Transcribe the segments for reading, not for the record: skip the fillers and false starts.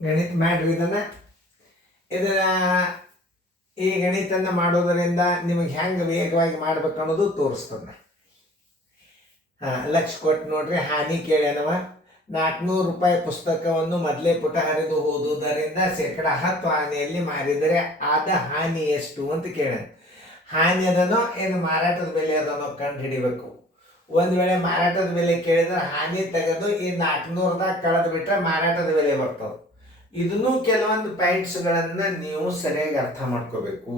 ಗಣಿತ ಮಾಡ್ರಿ ಇದನ್ನ ಈ ಗಣಿತನ ಮಾಡೋದರಿಂದ ನಿಮಗೆ ಹೆಂಗೆ ವೇಗವಾಗಿ ಮಾಡ್ಬೇಕು ಅನ್ನೋದು ತೋರಿಸ್ತದೆ. ಲಕ್ಷ ಕೊಟ್ಟು ನೋಡ್ರಿ, ಹಾನಿ ಕೇಳ್ಯಾನವ. 400 ರೂಪಾಯಿ ಪುಸ್ತಕವನ್ನು ಮೊದಲೇ ಪುಟ ಹರಿದು ಓದುವುದರಿಂದ -10 ಹಾನಿಯಲ್ಲಿ ಮಾರಿದರೆ ಆದ ಹಾನಿ ಎಷ್ಟು ಅಂತ ಕೇಳ್ಯಾನ. ಹಾನಿ ಅದನೋ ಏನು ಮಾರಾಟದ ಬೆಲೆ ಅದನೋ ಕಂಡು ಹಿಡಿಬೇಕು. ಒಂದು ವೇಳೆ ಮಾರಾಟದ ಬೆಲೆ ಕೇಳಿದ್ರೆ ಹಾನಿ ತೆಗೆದು ಈ 400ದಾಗ ಕಳೆದು ಬಿಟ್ರೆ ಮಾರಾಟದ ಬೆಲೆ ಬರ್ತದೆ. ಇದನ್ನು ಕೆಲವೊಂದು ಪಾಯಿಂಟ್ಸ್ಗಳನ್ನು ನೀವು ಸರಿಯಾಗಿ ಅರ್ಥ ಮಾಡ್ಕೋಬೇಕು.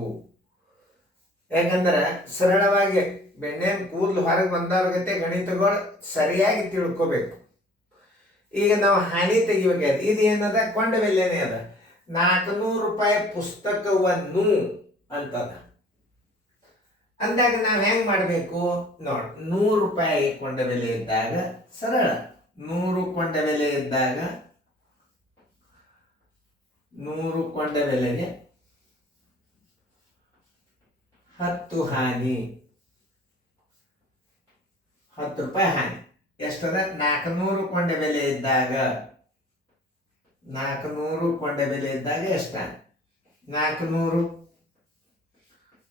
ಯಾಕಂದ್ರೆ ಸರಳವಾಗಿ ಬೆಣ್ಣೆನ ಕೂದಲು ಹೊರಗೆ ಬಂದವ್ರ ಗತೆ ಗಣಿತಗಳು ಸರಿಯಾಗಿ ತಿಳ್ಕೋಬೇಕು. ಈಗ ನಾವು ಹಾನಿ ತೆಗಿಬೇಕಾದ್ರೆ ಇದು ಏನದ, ಕೊಂಡ ಬೆಲೆನೇ ಅದ. 400 ರೂಪಾಯಿ ಪುಸ್ತಕವನ್ನು ಅಂತದ ಅಂದಾಗ ನಾವು ಹೆಂಗೆ ಮಾಡಬೇಕು ನೋಡಿ. 100 ರೂಪಾಯಿ ಕೊಂಡ ಬೆಲೆ ಇದ್ದಾಗ ಸರಳ, 100 ಕೊಂಡ ಬೆಲೆ ಇದ್ದಾಗ 100 ಕೊಂಡ ಬೆಲೆಗೆ 10 ಹಾನಿ, 10 ರೂಪಾಯಿ ಹಾನಿ. ಎಷ್ಟದ? 400 ಕೊಂಡ ಬೆಲೆ ಇದ್ದಾಗ 400 ಕೊಂಡ ಬೆಲೆ ಇದ್ದಾಗ ಎಷ್ಟ? 400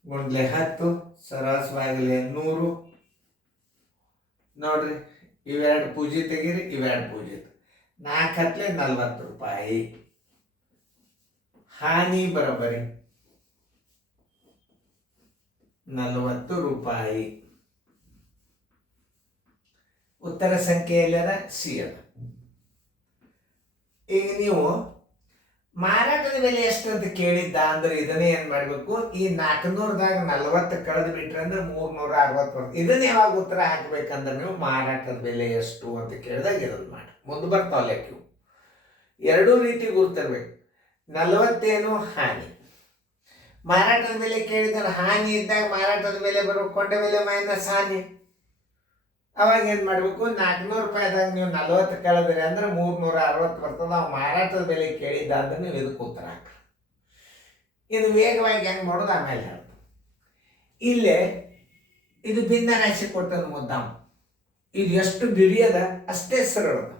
ಗುಂಡ್ಲೆ 10 ಸರಾಸವಾಗಲಿ 100. ನೋಡ್ರಿ, ಇವೆರಡು ಪೂಜೆ ತೆಗೀರಿ, ಇವೆರಡು ಪೂಜೆ. 4 ಹತ್ಲೆ 40 ರೂಪಾಯಿ ಹಾನಿ ಬರೋಬ್ಬರಿ 40 ರೂಪಾಯಿ. ಉತ್ತರ ಸಂಖ್ಯೆಯಲ್ಲದ ಸಿ ಅದ. ಈಗ ನೀವು ಮಾರಾಟದ ಬೆಲೆ ಎಷ್ಟು ಅಂತ ಕೇಳಿದ್ದ ಅಂದ್ರೆ ಇದನ್ನೇ ಏನ್ ಮಾಡ್ಬೇಕು, ಈ 400ದಾಗ 40 ಕಳೆದು ಬಿಟ್ರೆ ಅಂದ್ರೆ 360 ಇದನ್ನ ಯಾವಾಗ ಉತ್ತರ ಹಾಕ್ಬೇಕಂದ್ರೆ ನೀವು ಮಾರಾಟದ ಬೆಲೆ ಎಷ್ಟು ಅಂತ ಕೇಳಿದಾಗ ಇದನ್ನ ಮಾಡಿ ಮುಂದೆ ಬರ್ತಾವಲ್ಲ. ಇವು ಎರಡೂ ರೀತಿ ಗುರ್ತಿರ್ಬೇಕು. 40 ಏನು ಹಾನಿ, ಮಾರಾಟದ ಬೆಲೆ ಕೇಳಿದ್ರೆ ಹಾನಿ ಇದ್ದಾಗ ಮಾರಾಟದ ಬೆಲೆ ಬರಬೇಕು, ಕೊಂಡ ಬೆಲೆ ಮೈನಸ್ ಹಾನಿ. ಅವಾಗ ಏನು ಮಾಡಬೇಕು, 400 ರೂಪಾಯಿದಾಗ ನೀವು 40 ಕಳೆದ್ರಿ ಅಂದ್ರೆ 360 ಬರ್ತದೆ. ನಾವು ಮಾರಾಟದ ಬೆಲೆ ಕೇಳಿದ್ದ ಅಂದ್ರೆ ನೀವು ಇದಕ್ಕೆ ಉತ್ತರ ಹಾಕ್ರಿ. ಇದು ವೇಗವಾಗಿ ಹೆಂಗೆ ಮಾಡೋದು ಆಮೇಲೆ ಹೇಳ್ತಾರೆ. ಇಲ್ಲೇ ಇದು ಭಿನ್ನ ರಾಶಿ ಕೊಟ್ಟದ ಮುದ್ದಾಮ. ಇದು ಎಷ್ಟು ಬಿಡಿಯದ ಅಷ್ಟೇ ಸರಳದ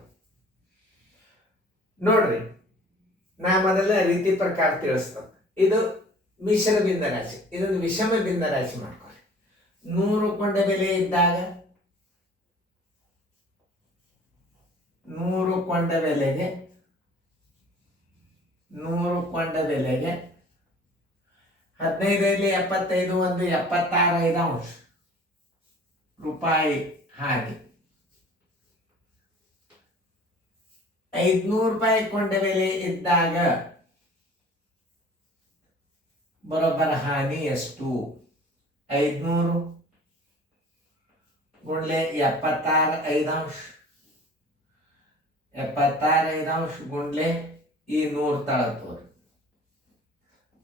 ನೋಡ್ರಿ. ನಾ ಮೊದಲ ರೀತಿ ಪ್ರಕಾರ ತಿಳಿಸ್ತದೆ. ಇದು ಮಿಶ್ರ ಭಿನ್ನ ರಾಶಿ, ಇದೊಂದು ವಿಷಮ ಭಿನ್ನ ರಾಶಿ ಮಾಡ್ಕೊಳ್ಳಿ. 100 ಕೊಂಡ ಬೆಲೆ ಇದ್ದಾಗ 100 ಕೊಂಡ ಬೆಲೆಗೆ 15 75 ಒಂದು 76 ರೂಪಾಯಿ ಹಾನಿ. 500 ರೂಪಾಯಿ ಕೊಂಡ ಬೆಲೆ ಇದ್ದಾಗ ಬರೋಬ್ಬರ ಹಾನಿ ಎಷ್ಟು? 500 ಗುಂಡ್ಲೆ 76 76 ಗುಂಡ್ಲೆ ಈ 100 ತಳತ್ತವ್ರಿ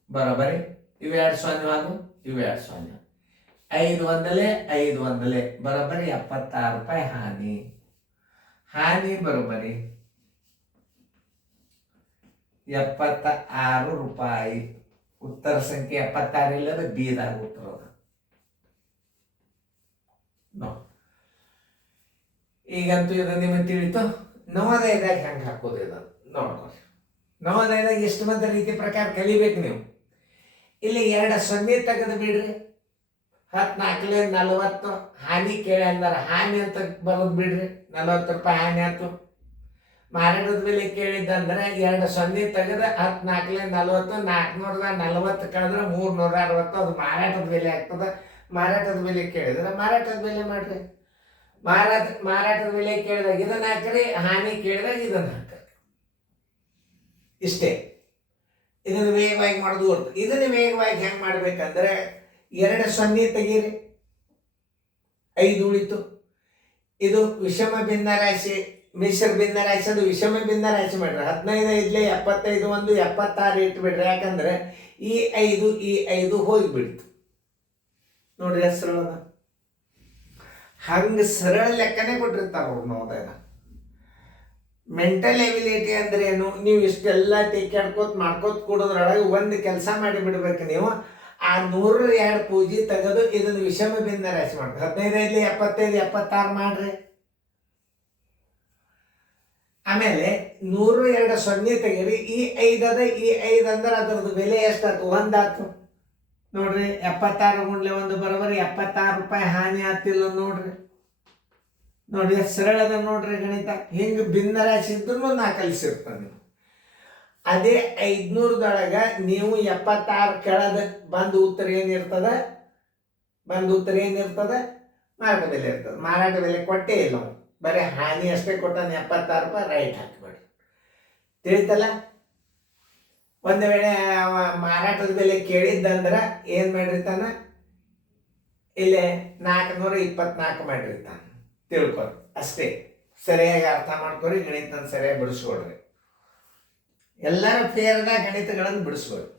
ಬರೋಬರಿ. ಇವೆರಡು ಸೊನ್ನೆ ಅದು, ಇವೆರಡು ಸೊನ್ನೆ. 5 ಒಂದಲೆ 5 ಒಂದಲೆ ಬರೋಬರಿ 76 ರೂಪಾಯಿ ಹಾನಿ. ಹಾನಿ ಬರೋಬರಿ 76 ರೂಪಾಯಿ. ಉತ್ತರ ಸಂಖ್ಯೆ 76 ಇಲ್ಲದ ಬೀದಾಗ ಉತ್ತರ ಈಗಂತೂ ಇದು ನಿಮಗೆ ತಿಳಿತು. ನವೋದಯದಾಗ ಹೆಂಗೆ ಹಾಕೋದು ಇದನ್ನು ನೋಡ್ಕೊಳ್ಳಿ. ನವೋದಯದಾಗ ಎಷ್ಟು ಮಂದಿ ರೀತಿ ಪ್ರಕಾರ ಕಲಿಬೇಕು ನೀವು. ಇಲ್ಲಿ 2 ಸೊನ್ನೆ ತೆಗೆದು ಬಿಡ್ರಿ. 14 40 ಹಾನಿ ಕೇಳಿ ಅಂದಾರ, ಹಾನಿ ಅಂತ ಬರೋದು ಬಿಡ್ರಿ. 40 ರೂಪಾಯಿ ಹಾನಿ ಆಯ್ತು. ಮಾರಾಟದ ಬೆಲೆ ಕೇಳಿದ್ದಂದ್ರೆ 2 ಸೊನ್ನೆ ತೆಗೆದು 14 40 440 ಕಳೆದ್ರೆ 360 ಅದು ಮಾರಾಟದ ಬೆಲೆ ಆಗ್ತದೆ. ಮಾರಾಟದ ಬೆಲೆ ಕೇಳಿದ್ರೆ ಮಾರಾಟದ ಬೆಲೆ ಮಾಡ್ರಿ. ಮಾರಾಟದ ಬೆಲೆ ಕೇಳಿದಾಗ ಇದನ್ನ ಹಾಕ್ರಿ, ಹಾನಿ ಕೇಳಿದಾಗ ಇದನ್ನ ಹಾಕ್ರಿ. ಇಷ್ಟೇ. ಇದನ್ನು ವೇಗವಾಗಿ ಮಾಡೋದು ಹೊರತು. ಇದನ್ನು ವೇಗವಾಗಿ ಹೆಂಗೆ ಮಾಡ್ಬೇಕಂದ್ರೆ 2 ಸೊನ್ನೆ ತೆಗೀರಿ, 5 ಉಳಿತು. ಇದು ವಿಷಮ ಭಿನ್ನ ರಾಶಿ, ಮಿಶ್ರ ಭಿನ್ನ ರಾಶಿ, ಅದು ವಿಷಮ ಭಿನ್ನ ರಾಶಿ ಮಾಡ್ರಿ. 15 5 75 ಒಂದು 76 ಇಟ್ಬಿಡ್ರಿ. ಯಾಕಂದ್ರೆ ಈ 5 ಹೋಗಿಬಿಡ್ತು ನೋಡ್ರಿ. ಹೆಸರು ಹಂಗೆ ಸರಳ ಲೆಕ್ಕನೇ ಕೊಟ್ಟಿರ್ತಾರ ಅವ್ರು. ನವೋದಯ ಮೆಂಟಲ್ ಎಬಿಲಿಟಿ ಅಂದ್ರೆ ಏನು? ನೀವು ಇಷ್ಟೆಲ್ಲ ಟೇಕಾಡ್ಕೋತ ಮಾಡ್ಕೋತ ಕೂಡೋದ್ರೊಳಗೆ ಒಂದು ಕೆಲಸ ಮಾಡಿ ಬಿಡ್ಬೇಕು ನೀವು. ಆ 102 ಪೂಜೆ ತೆಗೆದು ಇದನ್ನು ವಿಷಮ ಭಿನ್ನ ರಾಶಿ ಮಾಡ್ಬೇಕು. 15 75 76 ಮಾಡ್ರಿ. ಆಮೇಲೆ 102 ಸೊನ್ನೆ ತೆಗೀರಿ. ಈ 5 ಅದ, ಈ 5 ಅಂದ್ರೆ ಅದ್ರದ್ದು ಬೆಲೆ ಎಷ್ಟಾಯ್ತು? 1 ಆಯ್ತು ನೋಡ್ರಿ. 76 ಗುಂಡ್ಲೆ 1 ಬರೋಬರಿ 76 ರೂಪಾಯಿ ಹಾನಿ ಆಗ್ತಿಲ್ಲ ನೋಡ್ರಿ. ನೋಡ್ರಿ ಎಷ್ಟು ಸರಳ ಅದ ನೋಡ್ರಿ ಗಣಿತ. ಹಿಂಗೆ ಭಿನ್ನ ರಾಶಿ ಇದ್ರೂ ನಾ ಕಲಿಸಿರ್ತಾನೆ ನೀವು. ಅದೇ 500ದೊಳಗೆ ನೀವು 76 ಕೆಳದ ಬಂದು ಉತ್ತರ ಏನಿರ್ತದ? ಮಾರಾಟ ಬೆಲೆ ಇರ್ತದೆ. ಮಾರಾಟ ಬೆಲೆ ಕೊಟ್ಟೇ ಇಲ್ಲ ಅವನು, ಬರೀ ಹಾನಿ ಅಷ್ಟೇ ಕೊಟ್ಟಾನೆ. 76 ರೂಪಾಯಿ ರೈಟ್ ಹಾಕಿಬೇಡಿ. ತಿಳಿತಲ್ಲ? ಒಂದು ವೇಳೆ ಮಾರಾಟದ ಬೆಲೆ ಕೇಳಿದ್ದಂದ್ರೆ ಏನು ಮಾಡಿರ್ತಾನ? ಇಲ್ಲೇ 424 ಮಾಡಿರ್ತಾನೆ. ತಿಳ್ಕೊರಿ ಅಷ್ಟೇ. ಸರಿಯಾಗಿ ಅರ್ಥ ಮಾಡ್ಕೊರಿ, ಗಣಿತ ಸರಿಯಾಗಿ ಬಿಡಿಸ್ಕೊಡ್ರಿ. ಎಲ್ಲರ ಫೇರ್ದಾಗ ಗಣಿತಗಳನ್ನು ಬಿಡಿಸ್ಕೊಡ್ರಿ.